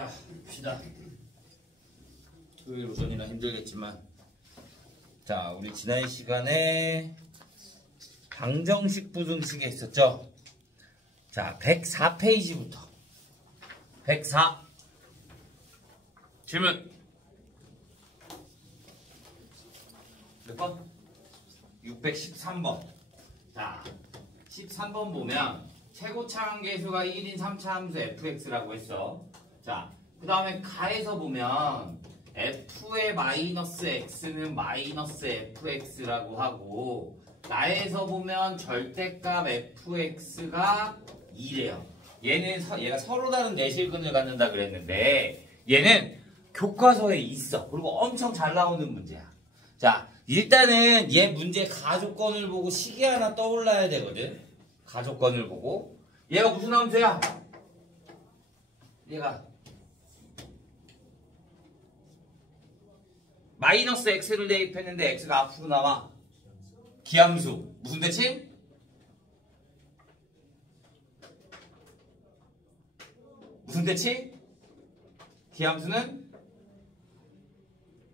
자, 봅시다. 토요일 오전이라 힘들겠지만, 자, 우리 지난 시간에 방정식 부등식 했었죠? 자, 104페이지부터 104 질문 몇 번? 613번. 자, 13번 보면 최고차항계수가 1인 3차 함수 fx라고 했어. 자, 그 다음에 가에서 보면 f의 마이너스 x는 마이너스 fx라고 하고, 나에서 보면 절대값 fx가 2래요. 얘가 서로 다른 내실근을 갖는다 그랬는데, 얘는 교과서에 있어. 그리고 엄청 잘 나오는 문제야. 자, 일단은 얘 문제 가족권을 보고 식이 하나 떠올라야 되거든. 가족권을 보고. 얘가 무슨 함수야? 얘가 마이너스 x를 대입했는데 x가 앞으로 나와. 기함수. 무슨 대칭? 무슨 대칭? 기함수는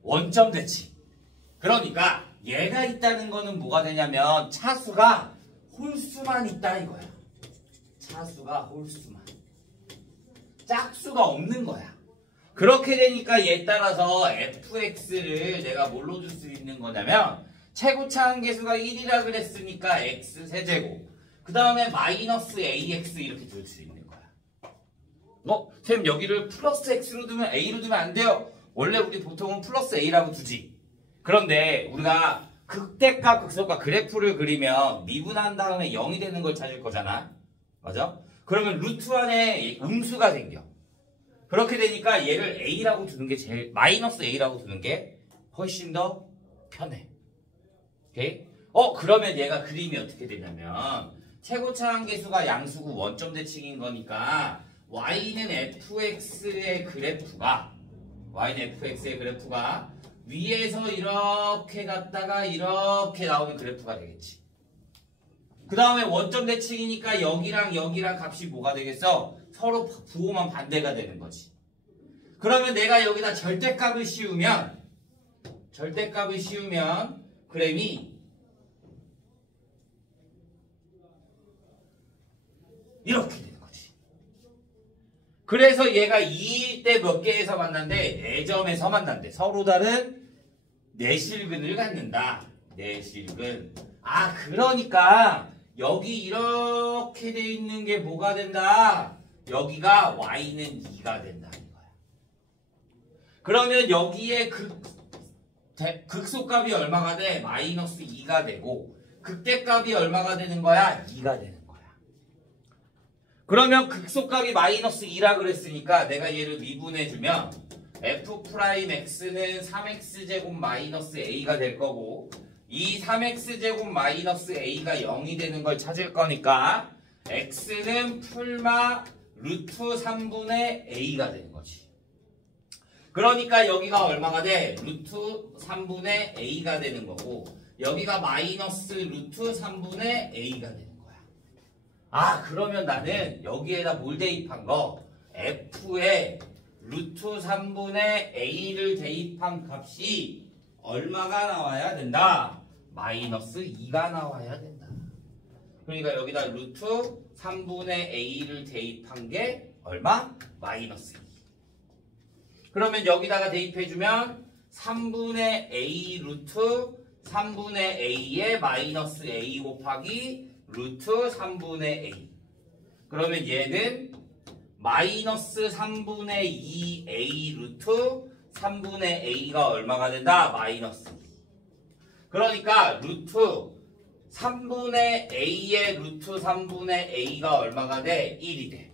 원점 대칭. 그러니까 얘가 있다는 거는 뭐가 되냐면 차수가 홀수만 있다 이거야. 차수가 홀수만. 짝수가 없는 거야. 그렇게 되니까 얘 따라서 fx를 내가 뭘로 줄 수 있는 거냐면, 최고차항계수가 1이라 그랬으니까 x 세제곱, 그 다음에 마이너스 ax 이렇게 줄 수 있는 거야. 쌤 여기를 플러스 x로 두면 a로 두면 안 돼요. 원래 우리 보통은 플러스 a라고 두지. 그런데 우리가 극대값 극소값 그래프를 그리면 미분한 다음에 0이 되는 걸 찾을 거잖아. 맞아? 그러면 루트 안에 음수가 생겨. 그렇게 되니까 얘를 a라고 두는 게 제일, 마이너스 a라고 두는 게 훨씬 더 편해. 오케이? 그러면 얘가 그림이 어떻게 되냐면, 최고차항계수가 양수고 원점 대칭인 거니까 y는 fx의 그래프가 위에서 이렇게 갔다가 이렇게 나오는 그래프가 되겠지. 그 다음에 원점 대칭이니까 여기랑 여기랑 값이 뭐가 되겠어? 서로 부호만 반대가 되는 거지. 그러면 내가 여기다 절대값을 씌우면 그램이 이렇게 되는 거지. 그래서 얘가 2일 때 몇 개에서 만난대? 4점에서 만난대. 서로 다른 내실근을 갖는다. 내실근. 그러니까 여기 이렇게 돼 있는 게 뭐가 된다? 여기가 y는 2가 된다는 거야. 그러면 여기에 극소값이 얼마가 돼? 마이너스 2가 되고, 극대값이 얼마가 되는 거야? 2가 되는 거야. 그러면 극소값이 마이너스 2라 그랬으니까 내가 얘를 미분해주면 f'x는 3x제곱 마이너스 a가 될 거고, 이 3x제곱 마이너스 a가 0이 되는 걸 찾을 거니까 x는 풀마 루트 3분의 a가 되는 거지. 그러니까 여기가 얼마가 돼? 루트 3분의 a가 되는 거고, 여기가 마이너스 루트 3분의 a가 되는 거야. 그러면 나는 여기에다 뭘 대입한 거? f에 루트 3분의 a를 대입한 값이 얼마가 나와야 된다? 마이너스 2가 나와야 된다. 그러니까 여기다 루트 3분의 a를 대입한 게 얼마? 마이너스 2. 그러면 여기다가 대입해주면 3분의 a 루트 3분의 a에 마이너스 a 곱하기 루트 3분의 a. 그러면 얘는 마이너스 3분의 2a 루트 3분의 a가 얼마가 된다? 마이너스 2. 그러니까 루트 3분의 a의 루트 3분의 a가 얼마가 돼? 1이 돼.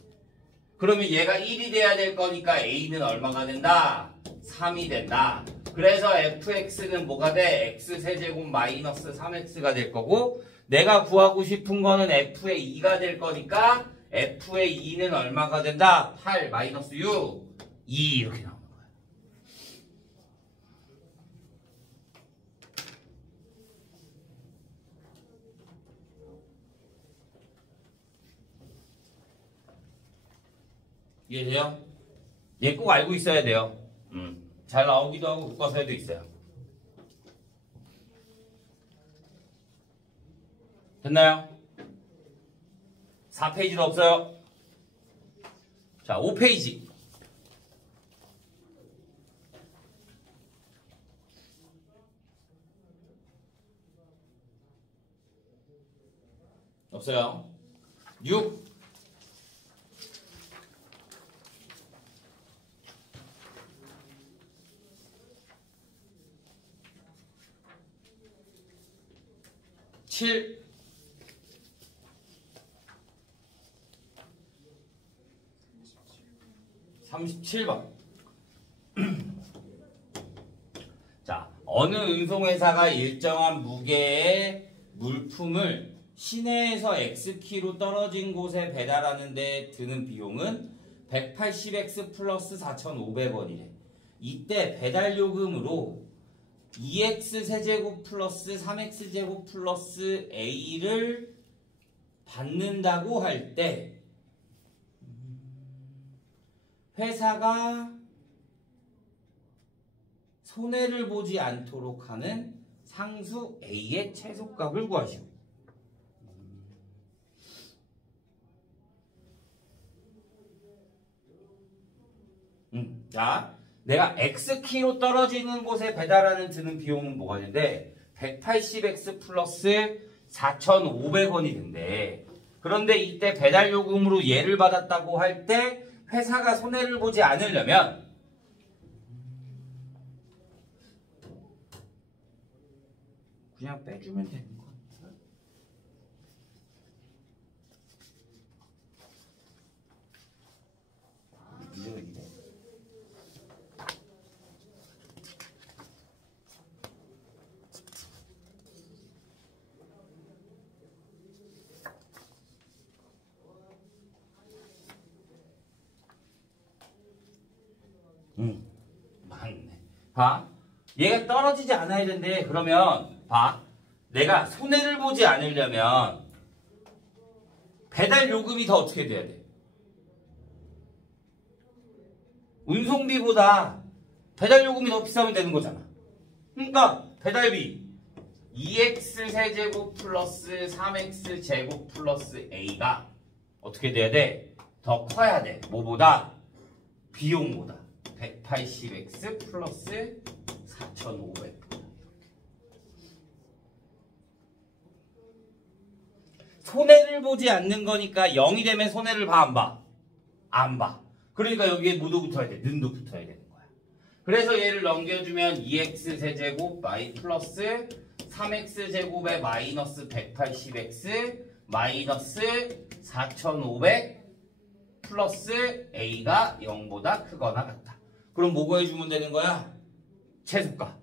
그러면 얘가 1이 돼야 될 거니까 a는 얼마가 된다? 3이 된다. 그래서 fx는 뭐가 돼? x세제곱 마이너스 3x가 될 거고, 내가 구하고 싶은 거는 f의 2가 될 거니까 f의 2는 얼마가 된다? 8 마이너스 6, 2 이렇게 나오는 거야. 이해돼요? 얘 꼭 알고 있어야 돼요. 잘 나오기도 하고 교과서에도 있어요. 됐나요? 4페이지도 없어요. 자, 5페이지. 없어요. 6. 칠. 37번. 자, 어느 운송회사가 일정한 무게의 물품을 시내에서 X키로 떨어진 곳에 배달하는 데 드는 비용은 180X 플러스 4,500원이래. 이때 배달 요금으로 2X 세제곱 플러스 3X 제곱 플러스 A를 받는다고 할 때 회사가 손해를 보지 않도록 하는 상수 A의 최소값을 구하시오. 자, 내가 X키로 떨어지는 곳에 배달하는 드는 비용은 뭐가 되는데 180X 플러스 4,500원이 된대. 그런데 이때 배달 요금으로 얘를 받았다고 할 때 회사가 손해를 보지 않으려면 그냥 빼주면 되는 거야. 맞네. 봐. 얘가 떨어지지 않아야 된대. 그러면 봐. 내가 손해를 보지 않으려면 배달 요금이 더 어떻게 돼야 돼? 운송비보다 배달 요금이 더 비싸면 되는 거잖아. 그러니까 배달비 2x 세제곱 플러스 3x 제곱 플러스 a가 어떻게 돼야 돼? 더 커야 돼. 뭐보다? 비용보다. 180x 플러스 4,500. 손해를 보지 않는 거니까 0이 되면 손해를 봐, 안 봐? 안 봐. 그러니까 여기에 뭐도 붙어야 돼? 는도 붙어야 되는 거야. 그래서 얘를 넘겨주면 2x 세제곱 마이 플러스 3x 제곱에 마이너스 180x 마이너스 4,500 플러스 a가 0보다 크거나 같다. 그럼 뭐 구해주면 되는 거야? 최소값.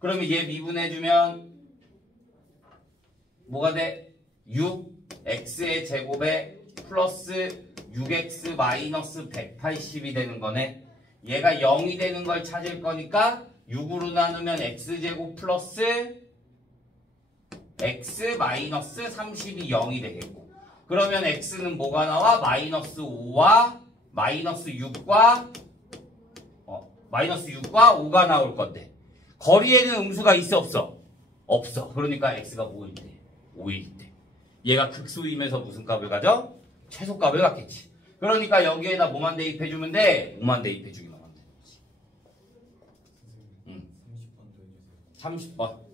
그러면 얘 미분해주면 뭐가 돼? 6x의 제곱에 플러스 6x 마이너스 180이 되는 거네. 얘가 0이 되는 걸 찾을 거니까 6으로 나누면 x제곱 플러스 x 마이너스 30이 0이 되겠고, 그러면 x는 뭐가 나와? 마이너스 5와 마이너스 6과 마이너스 6과 5가 나올 건데 거리에는 음수가 있어 없어? 없어. 그러니까 x가 뭐일 때? 5일 때. 얘가 극소이면서 무슨 값을 가져? 최소값을 갖겠지. 그러니까 여기에다 뭐만 대입해주면 돼? 5만 대입해주기만 하면 되는 거지. 30번.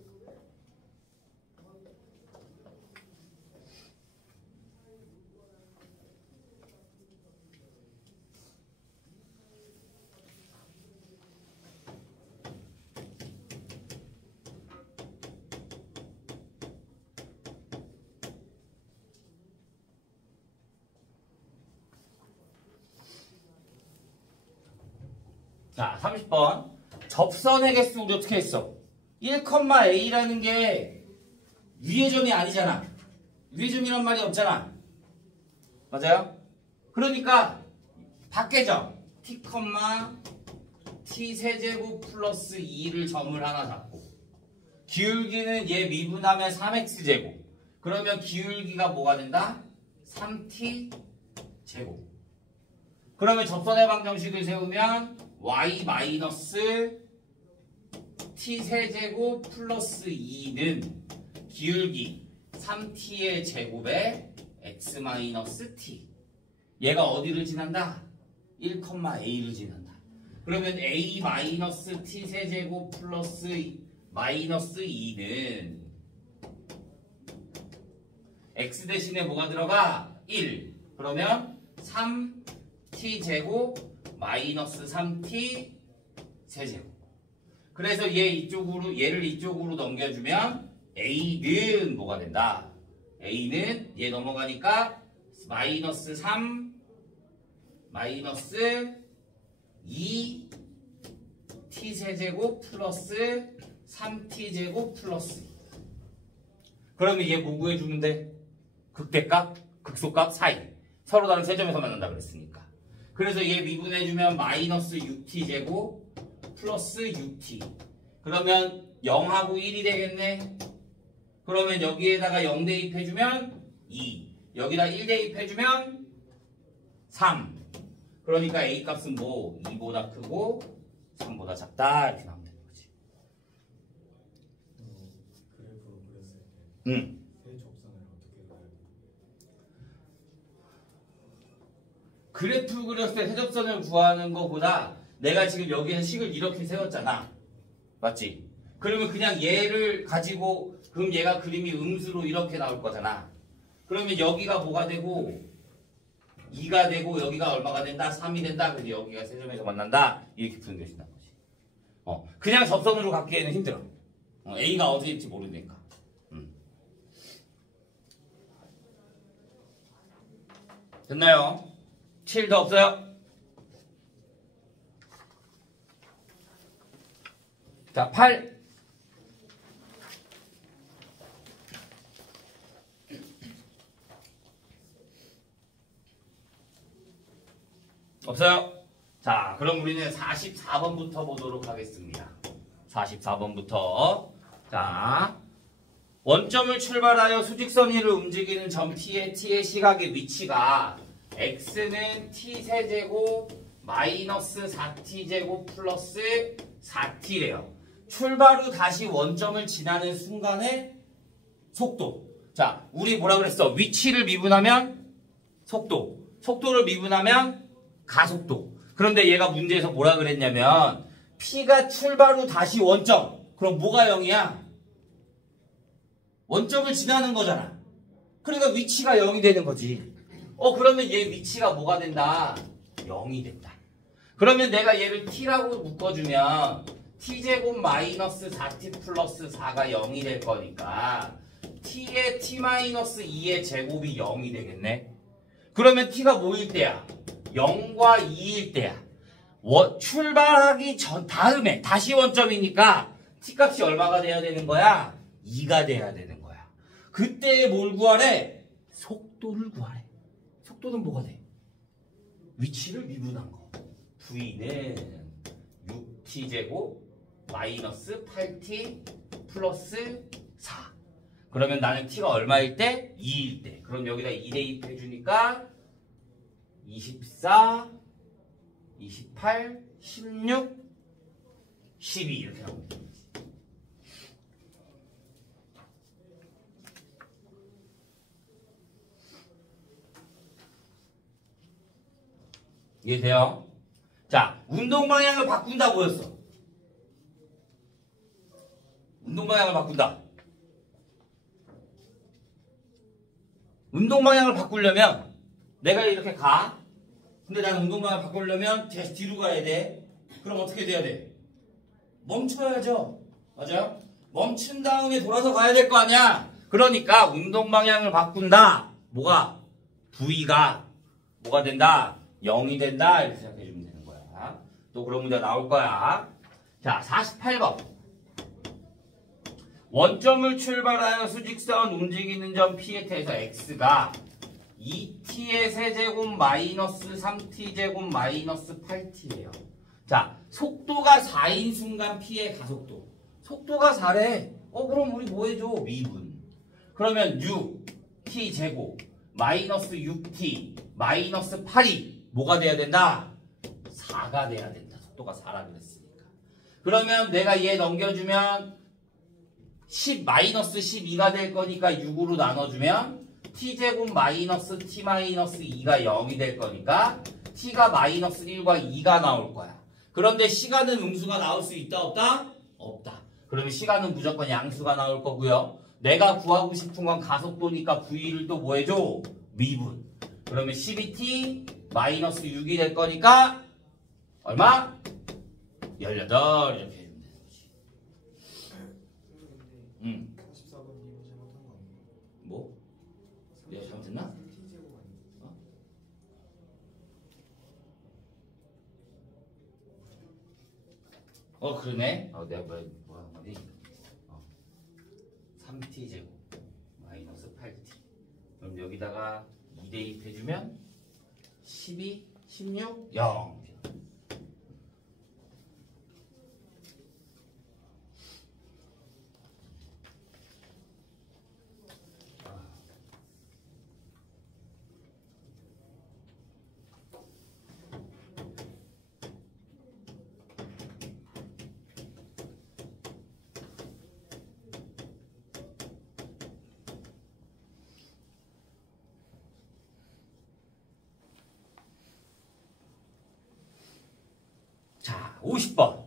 자, 30번. 접선의 개수 우리 어떻게 했어? 1,a라는 게 위의 점이 아니잖아. 위의 점이란 말이 없잖아. 맞아요? 그러니까 밖의 점 t, t 세제곱 플러스 2를 점을 하나 잡고 기울기는 얘 미분하면 3x제곱. 그러면 기울기가 뭐가 된다? 3t 제곱. 그러면 접선의 방정식을 세우면 y 마이너스 t 세제곱 플러스 2는 기울기 3t의 제곱에 x 마이너스 t. 얘가 어디를 지난다? 1,a를 지난다. 그러면 a 마이너스 t 세제곱 플러스 마이너스 2는 x 대신에 뭐가 들어가? 1. 그러면 3t 제곱 마이너스 3t 세제곱. 그래서 얘를 이쪽으로 넘겨주면 a는 뭐가 된다? a는 얘 넘어가니까 마이너스 3 마이너스 2 t 세제곱 플러스 3t 제곱 플러스 2. 그러면 얘 뭐 구해주는데? 극대값, 극소값 사이. 서로 다른 세점에서 만난다 그랬으니까. 그래서 얘 미분해주면 마이너스 6t 제곱 플러스 6t. 그러면 0하고 1이 되겠네. 그러면 여기에다가 0 대입해주면 2. 여기다 1 대입해주면 3. 그러니까 A 값은 뭐 2보다 크고 3보다 작다 이렇게 나오면 되는 거지. 그래프로 그렸을 때 세 접선을 어떻게 그려요? 그래프 그렸을 때 세접선을 구하는 것보다 내가 지금 여기에서 식을 이렇게 세웠잖아. 맞지? 그러면 그냥 얘를 가지고 그럼 얘가 그림이 음수로 이렇게 나올 거잖아. 그러면 여기가 뭐가 되고 2가 되고 여기가 얼마가 된다? 3이 된다. 그래서 여기가 세점에서 만난다. 이렇게 푸는 게 된다는 거지. 그냥 접선으로 갖기에는 힘들어. A가 어디일지 모르니까. 됐나요? 7 더 없어요? 자, 8. 없어요? 자, 그럼 우리는 44번부터 보도록 하겠습니다. 44번부터. 자, 원점을 출발하여 수직선 위를 움직이는 점 T의 시각의 위치가 x는 t세제곱 마이너스 4t제곱 플러스 4t래요. 출발 후 다시 원점을 지나는 순간의 속도. 자, 우리 뭐라 그랬어? 위치를 미분하면 속도. 속도를 미분하면 가속도. 그런데 얘가 문제에서 뭐라 그랬냐면 P가 출발 후 다시 원점. 그럼 뭐가 0이야? 원점을 지나는 거잖아. 그러니까 위치가 0이 되는 거지. 그러면 얘 위치가 뭐가 된다? 0이 된다. 그러면 내가 얘를 T라고 묶어주면 T제곱 마이너스 4T 플러스 4가 0이 될 거니까 T의 T 마이너스 2의 제곱이 0이 되겠네. 그러면 T가 뭐일 때야? 0과 2일 때야. 출발하기 전 다음에 다시 원점이니까 T값이 얼마가 돼야 되는 거야? 2가 돼야 되는 거야. 그때 뭘 구하래? 속도를 구하래. 속도는 뭐가 돼? 위치를 미분한 거. V는 6T제곱 마이너스 8T 플러스 4. 그러면 나는 T가 얼마일 때? 2일 때. 그럼 여기다 2 대입해 주니까 24, 28, 16, 12 이렇게 나옵니다. 이해돼요? 자, 운동 방향을 바꾼다 보였어. 운동 방향을 바꾼다. 운동 방향을 바꾸려면 내가 이렇게 가. 근데 나는 운동 방향을 바꾸려면 다시 뒤로 가야 돼. 그럼 어떻게 돼야 돼? 멈춰야죠. 맞아요? 멈춘 다음에 돌아서 가야 될 거 아니야. 그러니까 운동 방향을 바꾼다. 뭐가? V가 뭐가 된다? 0이 된다. 이렇게 생각해주면 되는 거야. 또 그런 문제 나올 거야. 자, 48번. 원점을 출발하여 수직선 움직이는 점 P에 대해서 X가 2T의 세제곱 마이너스 3T제곱 마이너스 8T예요. 자, 속도가 4인 순간 P의 가속도. 속도가 4래. 그럼 우리 뭐 해줘? 미분. 그러면 6T제곱 마이너스 6T 마이너스 8이 뭐가 돼야 된다? 4가 돼야 된다. 속도가 4라 그랬으니까. 그러면 내가 얘 넘겨주면 12가 될 거니까 6으로 나눠주면 t제곱 마이너스 t 마이너스 2가 0이 될 거니까 t가 마이너스 1과 2가 나올 거야. 그런데 시간은 음수가 나올 수 있다 없다? 없다. 그러면 시간은 무조건 양수가 나올 거고요. 내가 구하고 싶은 건 가속도니까 v를 또 뭐 해줘? 미분. 그러면 12t 마이너스 6이 될 거니까 얼마? 18 이렇게 해주면 되는 거지. 응. 44번님이 잘못한 거 아니에요? 뭐? 내가 잘못했나? t제곱 아니에요? 그러네. 내가 뭐 하는 거지? 3t제곱 마이너스 8t. 그럼 여기다가 2 대입해주면 12, 16, 0. 자, 50번.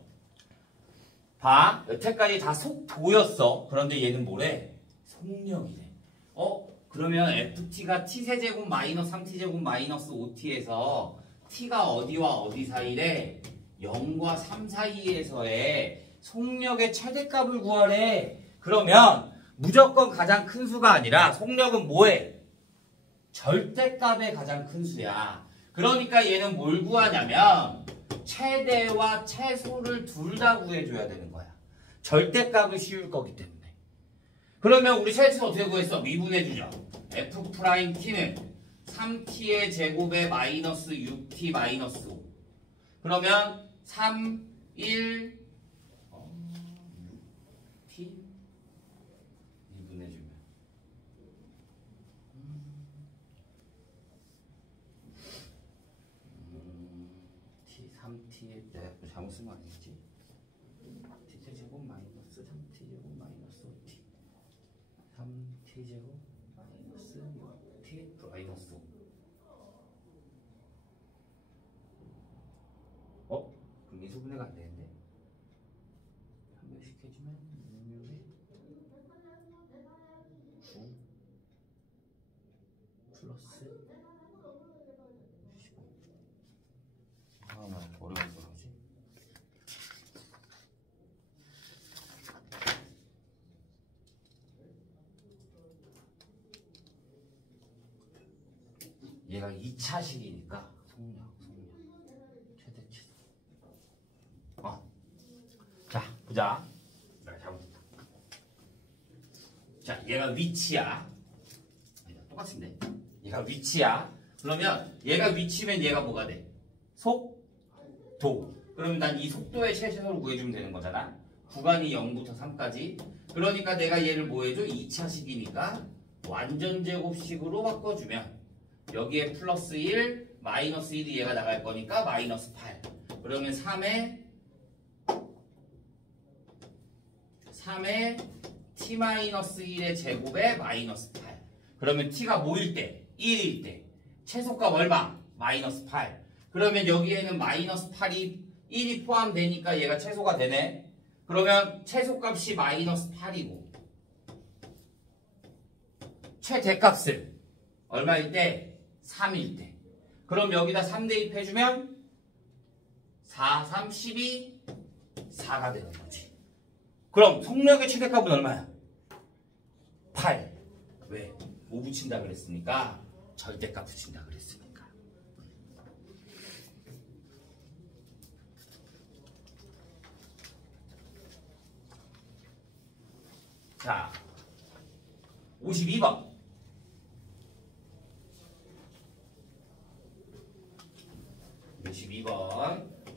봐. 여태까지 다 속도였어. 그런데 얘는 뭐래? 속력이래. 그러면 ft가 t세제곱 마이너스 3t제곱 마이너스 5t에서 t가 어디와 어디 사이래? 0과 3 사이에서의 속력의 최대값을 구하래. 그러면 무조건 가장 큰 수가 아니라 속력은 뭐해? 절대값의 가장 큰 수야. 그러니까 얘는 뭘 구하냐면 최대와 최소를 둘 다 구해줘야 되는 거야. 절대값을 씌울 거기 때문에. 그러면 우리 최소 어떻게 구했어? 미분해주죠. f't는 3t의 제곱에 마이너스 6t 마이너스 5. 그러면 3, 1, 6t 미분해주면 t, 3t에 내가 잘못 쓴 거 아니겠지? t제곱 마이너스 3t제곱 마이너스 5t 3t제곱 마이너스 6t 마이너스 5. 그럼 미수분해가 안 되는데? 한 번씩 해주면 6에 9 플러스 15. 나 어려운 거 하지? 얘가 2차식이니까 속력 최대치. 자, 보자. 내가 잘못했다. 자, 얘가 위치야. 아니다, 똑같은데. 얘가 위치야. 그러면 얘가 위치면 얘가 뭐가 돼? 속도. 그러면 난 이 속도의 최소를 구해주면 되는 거잖아. 구간이 0부터 3까지. 그러니까 내가 얘를 뭐 해줘? 2차식이니까 완전 제곱식으로 바꿔주면 여기에 플러스 1, 마이너스 1이 얘가 나갈 거니까 마이너스 8. 그러면 3에 t-1의 제곱에 마이너스 8. 그러면 t가 뭐일 때? 1일 때. 최소값 얼마? 마이너스 8. 그러면 여기에는 마이너스 8이 1이 포함되니까 얘가 최소가 되네. 그러면 최소값이 마이너스 8이고 최대값은 얼마일 때? 3일 때. 그럼 여기다 3 대입해주면 4, 3, 12, 4가 되는 거지. 그럼 속력의 최대값은 얼마야? 8. 왜? 뭐 붙인다 그랬으니까? 절대값 붙인다 그랬으니까. 자, 52번.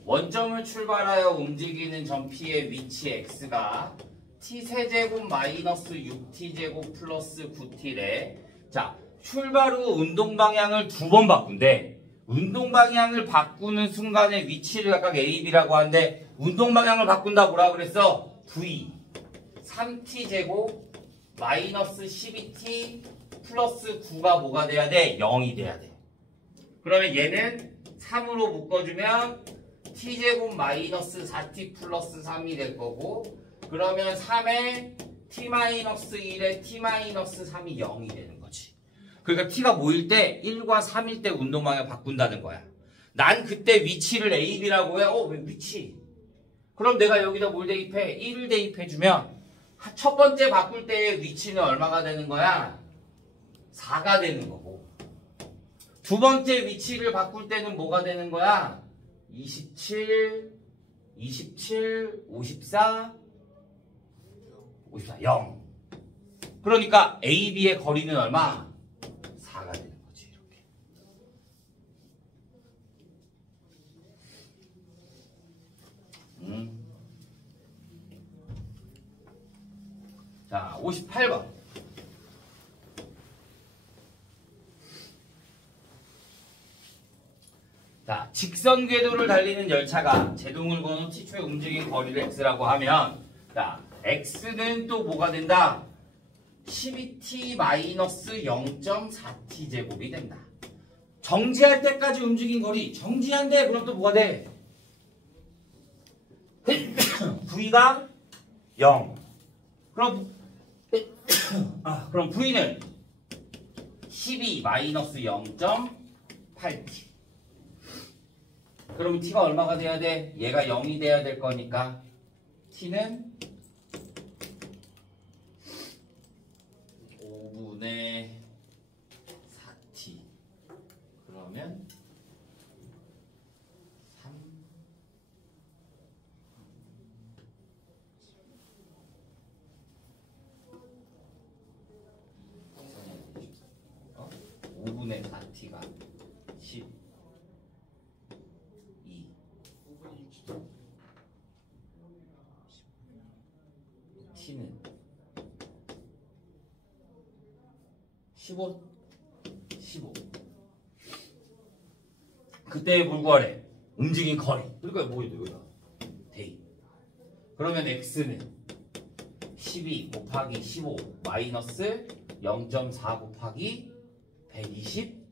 원점을 출발하여 움직이는 점 P의 위치 X가 T세제곱 마이너스 6T제곱 플러스 9T래. 자, 출발 후 운동 방향을 2번 바꾼대. 운동 방향을 바꾸는 순간에 위치를 각각 A, B라고 하는데 운동 방향을 바꾼다 뭐라 그랬어? V 3t 제곱 마이너스 12t 플러스 9가 뭐가 돼야 돼? 0이 돼야 돼. 그러면 얘는 3으로 묶어주면 t제곱 마이너스 4t 플러스 3이 될 거고 그러면 3에 t 마이너스 1에 t 마이너스 3이 0이 되는 거지. 그러니까 t가 뭐일 때 1과 3일 때 운동 방향 바꾼다는 거야. 난 그때 위치를 A, B라고 해. 왜 위치? 그럼 내가 여기다 뭘 대입해? 1을 대입해주면 첫 번째 바꿀 때의 위치는 얼마가 되는 거야? 4가 되는 거고 두 번째 위치를 바꿀 때는 뭐가 되는 거야? 27, 54, 0. 그러니까 A, B의 거리는 얼마? 4가 되는 거지. 이렇게. 자, 58번. 자, 직선 궤도를 달리는 열차가 제동을 거는 t초의 움직인 거리를 x라고 하면 자, x는 또 뭐가 된다? 12t-0.4t 제곱이 된다. 정지할 때까지 움직인 거리. 정지한대. 그럼 또 뭐가 돼? v가 0. 그럼 v는 12-0.8t. 그러면 t가 얼마가 돼야 돼? 얘가 0이 돼야 될 거니까 t는 5분의 4t. 그러면 3. 어? 5분의 4t가 10. t는 15. 그때의 뭘 구하래? 움직인 거리. 그러니까 뭐예요? 이거다. 대입. 그러면 x는 12 곱하기 15 마이너스 0.4 곱하기 120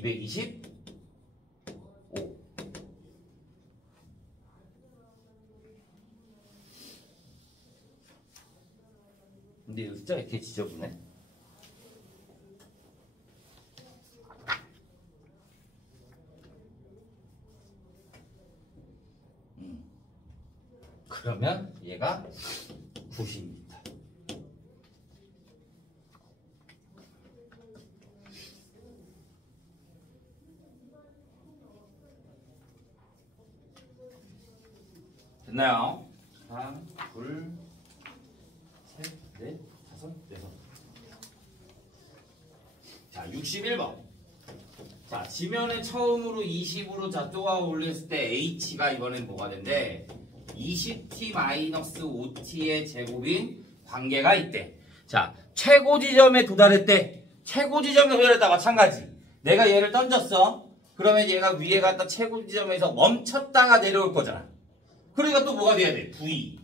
왜 225. 근데 이 숫자가 이렇게 지저분해. 그러면 얘가 90m. 됐나요? 3, 2, 3, 4, 5, 6. 자, 61번. 자, 지면에 처음으로 20으로 자 쪼아 올렸을 때 h가 이번엔 뭐가 된대? 20t-5t의 제곱인 관계가 있대. 자, 최고 지점에 도달했대. 최고 지점에 도달했다 마찬가지. 내가 얘를 던졌어. 그러면 얘가 위에 갔다 최고 지점에서 멈췄다가 내려올 거잖아. 그러니까 또 뭐가 돼야 돼? v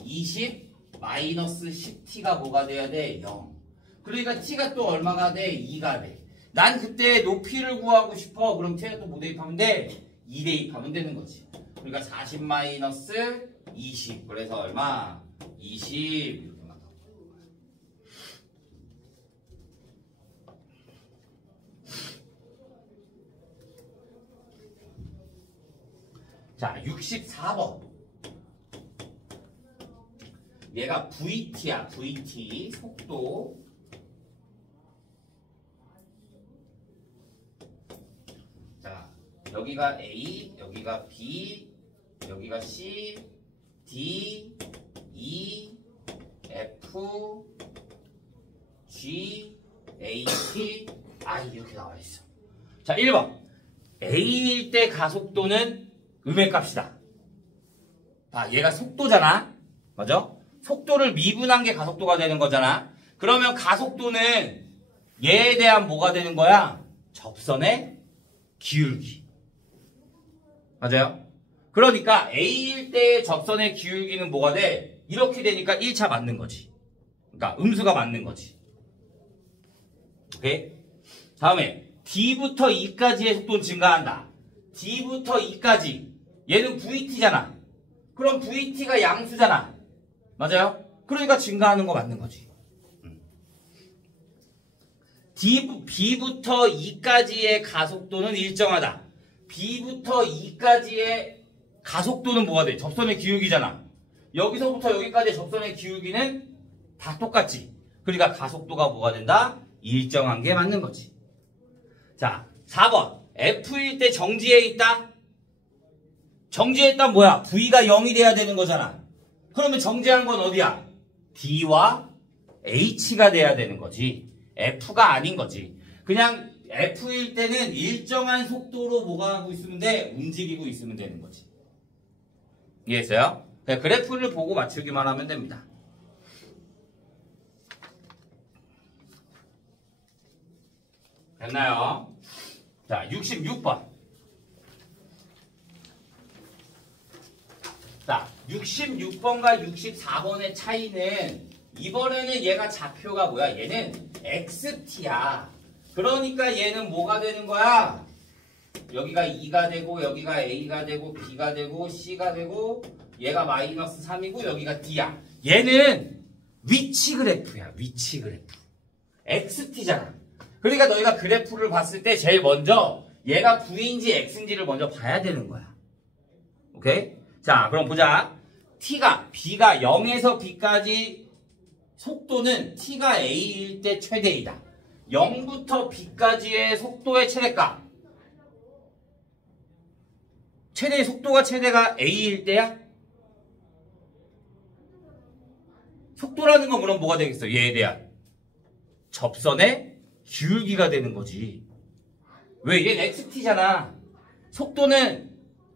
20-10t가 뭐가 돼야 돼? 0. 그러니까 t가 또 얼마가 돼? 2가 돼. 난 그때 높이를 구하고 싶어. 그럼 t에 또 뭐 대입하면 돼? 2 대입하면 되는 거지. 그러니까 40-20. 그래서 얼마? 20 이렇게 나와. 자, 64번. 얘가 VT야. VT 속도. 자, 여기가 A, 여기가 B, 여기가 C, D, E, F, G, H, I 이렇게 나와 있어. 자, 1번. A일 때 가속도는 음의 값이다. 봐, 얘가 속도잖아. 맞아? 속도를 미분한 게 가속도가 되는 거잖아. 그러면 가속도는 얘에 대한 뭐가 되는 거야? 접선의 기울기. 맞아요? 그러니까 A일 때의 접선의 기울기는 뭐가 돼? 이렇게 되니까 1차 맞는 거지. 그러니까 음수가 맞는 거지. 오케이? 다음에 D부터 E까지의 속도는 증가한다. D부터 E까지. 얘는 VT잖아. 그럼 VT가 양수잖아. 맞아요? 그러니까 증가하는 거 맞는 거지. B부터 E까지의 가속도는 일정하다. B부터 E까지의 가속도는 뭐가 돼? 접선의 기울기잖아. 여기서부터 여기까지의 접선의 기울기는 다 똑같지. 그러니까 가속도가 뭐가 된다? 일정한 게 맞는 거지. 자, 4번. F일 때 정지해 있다? 정지해 있다면 뭐야? V가 0이 돼야 되는 거잖아. 그러면 정지한 건 어디야? D와 H가 돼야 되는 거지. F가 아닌 거지. 그냥 F일 때는 일정한 속도로 뭐가 하고 있으면 돼? 움직이고 있으면 되는 거지. 이해했어요? 그냥 그래프를 보고 맞추기만 하면 됩니다. 됐나요? 자, 66번. 자, 66번과 64번의 차이는 이번에는 얘가 좌표가 뭐야? 얘는 XT야. 그러니까 얘는 뭐가 되는 거야? 여기가 2가 되고 여기가 A가 되고 B가 되고 C가 되고 얘가 마이너스 3이고 여기가 D야. 얘는 위치 그래프야. 위치 그래프. XT잖아. 그러니까 너희가 그래프를 봤을 때 제일 먼저 얘가 V인지 X인지를 먼저 봐야 되는 거야. 오케이? 자, 그럼 보자. B가 0에서 B까지 속도는 T가 A일 때 최대이다. 0부터 B까지의 속도의 최대값. 최대의 속도가 최대가 A일 때야? 속도라는 건 그럼 뭐가 되겠어? 얘에 대한 접선의 기울기가 되는 거지. 왜? 얘는 XT잖아. 속도는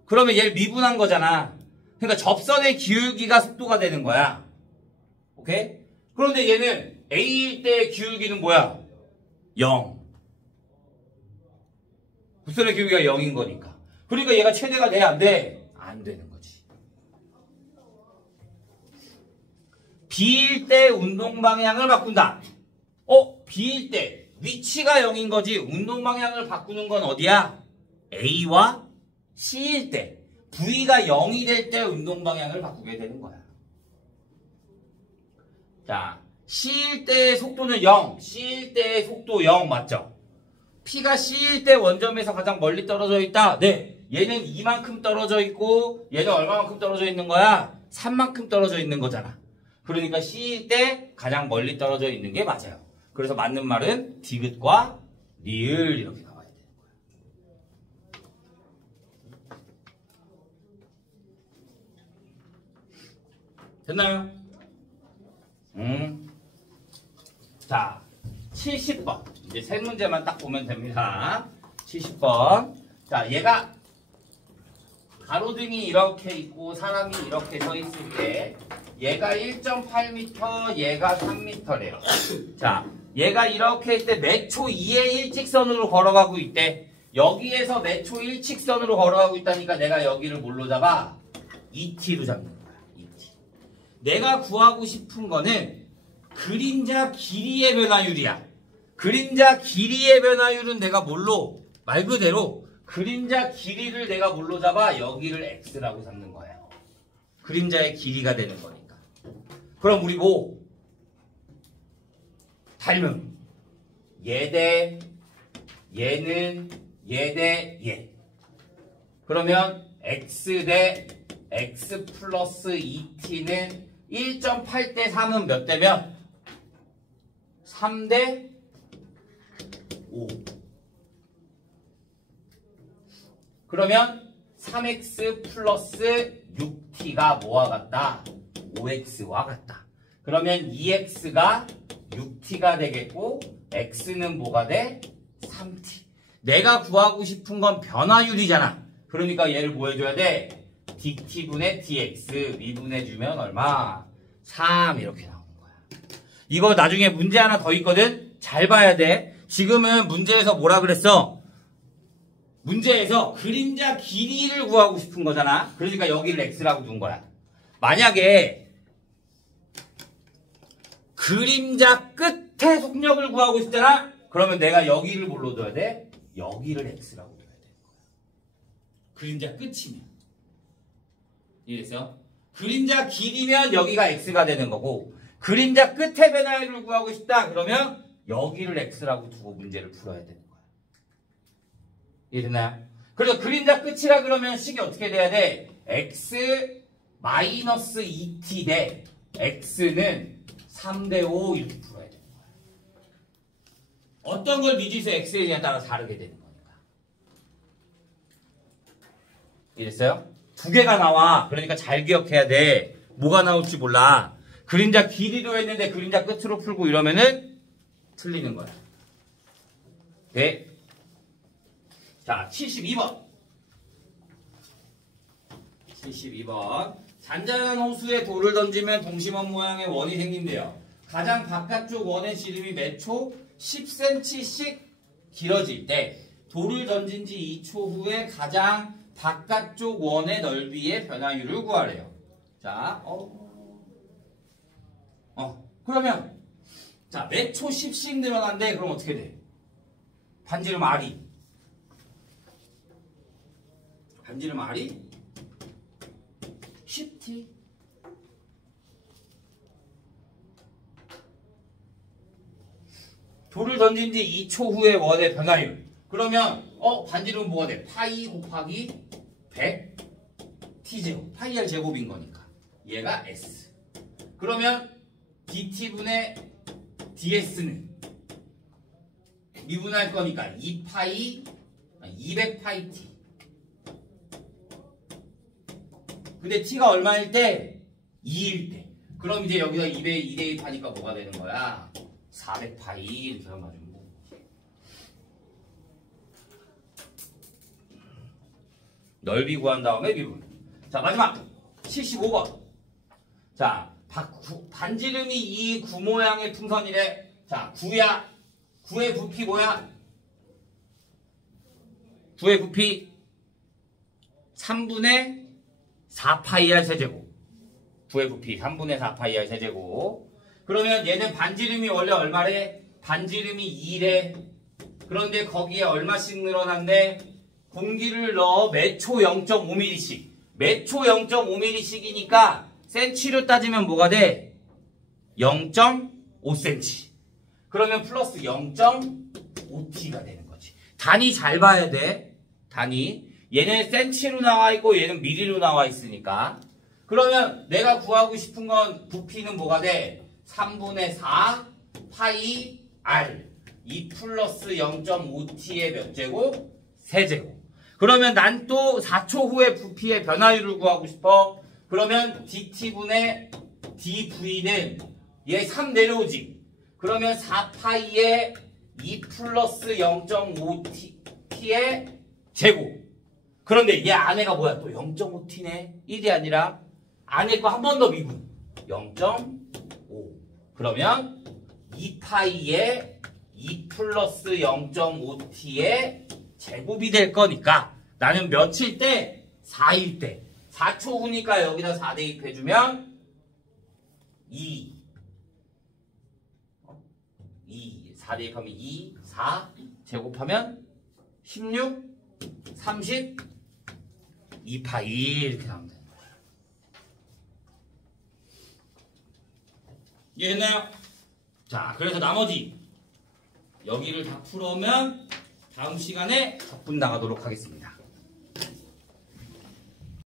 그러면 얘를 미분한 거잖아. 그러니까 접선의 기울기가 속도가 되는 거야. 오케이? 그런데 얘는 A일 때의 기울기는 뭐야? 0. 접선의 기울기가 0인 거니까. 그러니까 얘가 최대가 돼? 안 돼? 안 되는 거지. B일 때 운동 방향을 바꾼다. B일 때 위치가 0인 거지. 운동 방향을 바꾸는 건 어디야? A와 C일 때. V가 0이 될 때 운동 방향을 바꾸게 되는 거야. 자, C일 때의 속도는 0, C일 때의 속도 0 맞죠? P가 C일 때 원점에서 가장 멀리 떨어져 있다. 네, 얘는 이만큼 떨어져 있고 얘는 얼마만큼 떨어져 있는 거야? 3만큼 떨어져 있는 거잖아. 그러니까 C일 때 가장 멀리 떨어져 있는 게 맞아요. 그래서 맞는 말은 디귿과 리을 이렇게 나와야 되는 거야. 됐나요? 자, 70번. 이제 세 문제만 딱 보면 됩니다. 70번. 자, 얘가 가로등이 이렇게 있고 사람이 이렇게 서 있을 때 얘가 1.8m, 얘가 3m래요. 자, 얘가 이렇게 있을 때 몇 초 2의 일직선으로 걸어가고 있대. 여기에서 몇 초 일직선으로 걸어가고 있다니까 내가 여기를 뭘로 잡아? 2t로 잡는 거야. 2t. 내가 구하고 싶은 거는 그림자 길이의 변화율이야. 그림자 길이의 변화율은 내가 뭘로? 말 그대로 그림자 길이를 내가 뭘로 잡아? 여기를 x라고 잡는 거야. 그림자의 길이가 되는 거니까. 그럼 우리 뭐? 닮음. 얘 대 얘는 얘 대 얘. 그러면 x 대 x 플러스 2t는 1.8 대 3은 몇 대면? 3 대 5. 그러면 3x 플러스 6t가 뭐와 같다? 5x와 같다. 그러면 2x가 6t가 되겠고 x는 뭐가 돼? 3t. 내가 구하고 싶은 건 변화율이잖아. 그러니까 얘를 뭐 해줘야 돼? dt분의 dx 미분해주면 얼마? 3 이렇게 나오는 거야. 이거 나중에 문제 하나 더 있거든? 잘 봐야 돼. 지금은 문제에서 뭐라 그랬어? 문제에서 그림자 길이를 구하고 싶은 거잖아. 그러니까 여기를 x라고 둔 거야. 만약에 그림자 끝에 속력을 구하고 싶잖아. 그러면 내가 여기를 뭘로 둬야 돼? 여기를 x라고 둬야 돼. 그림자 끝이면. 이해됐어? 그림자 길이면 여기가 x가 되는 거고, 그림자 끝의 변화율을 구하고 싶다 그러면 여기를 x라고 두고 문제를 풀어야 되는 거야. 이해됐나요? 그래서 그림자 끝이라 그러면 식이 어떻게 돼야 돼? x 마이너스 2t 대 x는 3대 5 이렇게 풀어야 되는 거야. 어떤 걸 미지수 x에 따라 다르게 되는 거니까. 이해됐어요? 두 개가 나와. 그러니까 잘 기억해야 돼. 뭐가 나올지 몰라. 그림자 길이로 했는데 그림자 끝으로 풀고 이러면은 틀리는 거야. 네. 자, 72번. 72번. 잔잔한 호수에 돌을 던지면 동심원 모양의 원이 생긴대요. 가장 바깥쪽 원의 지름이 몇 초? 10cm씩 길어질 때 돌을 던진 지 2초 후에 가장 바깥쪽 원의 넓이의 변화율을 구하래요. 자, 그러면 자, 몇 초 10씩 늘어난대. 그럼 어떻게 돼? 반지름 R이 10t. 돌을 던진 지 2초 후의 원의 변화율. 그러면 반지름은 뭐가 돼? 파이 곱하기 100 t제곱. 파이 r 제곱인 거니까. 얘가 s. 그러면 dt분의 ds는 미분할 거니까 2파이 200파이 t. 근데 t가 얼마일 때? 2일 때. 그럼 이제 여기다 2대 1 하니까 뭐가 되는 거야? 400파이 이렇게 해가지고. 넓이 구한 다음에 미분. 자, 마지막 75번. 자, 반지름이 이 구 모양의 풍선이래. 자, 구야. 구의 부피 뭐야? 구의 부피 3분의 4파이R 세제곱. 구의 부피 3분의 4파이R 세제곱. 그러면 얘는 반지름이 원래 얼마래? 반지름이 2래. 그런데 거기에 얼마씩 늘어난대? 공기를 넣어 매초 0.5mm씩. 매초 0.5mm씩이니까 센치로 따지면 뭐가 돼? 0.5cm. 그러면 플러스 0.5t가 되는 거지. 단위 잘 봐야 돼. 단위. 얘는 센치로 나와 있고 얘는 미리로 나와 있으니까. 그러면 내가 구하고 싶은 건 부피는 뭐가 돼? 3분의 4 파이 r 2 플러스 0.5t의 몇 제곱? 세제곱. 그러면 난 또 4초 후에 부피의 변화율을 구하고 싶어. 그러면 dt분의 dv는 얘 3 내려오지. 그러면 4파이에 2 플러스 0.5t의 제곱. 그런데 얘 안에가 뭐야? 또 0.5t네. 1이 아니라 안에 거 한 번 더 미분. 0.5. 그러면 2파이에 2 플러스 0.5t의 제곱이 될 거니까 나는 몇일 때? 4일 때. 4초 후니까 여기다 4 대입해주면 4 대입하면 2, 4 제곱하면 16, 30, 2파이 이렇게 나오면 돼요. 이해했나요? 자, 그래서 나머지 여기를 다 풀어오면 다음 시간에 적분 나가도록 하겠습니다.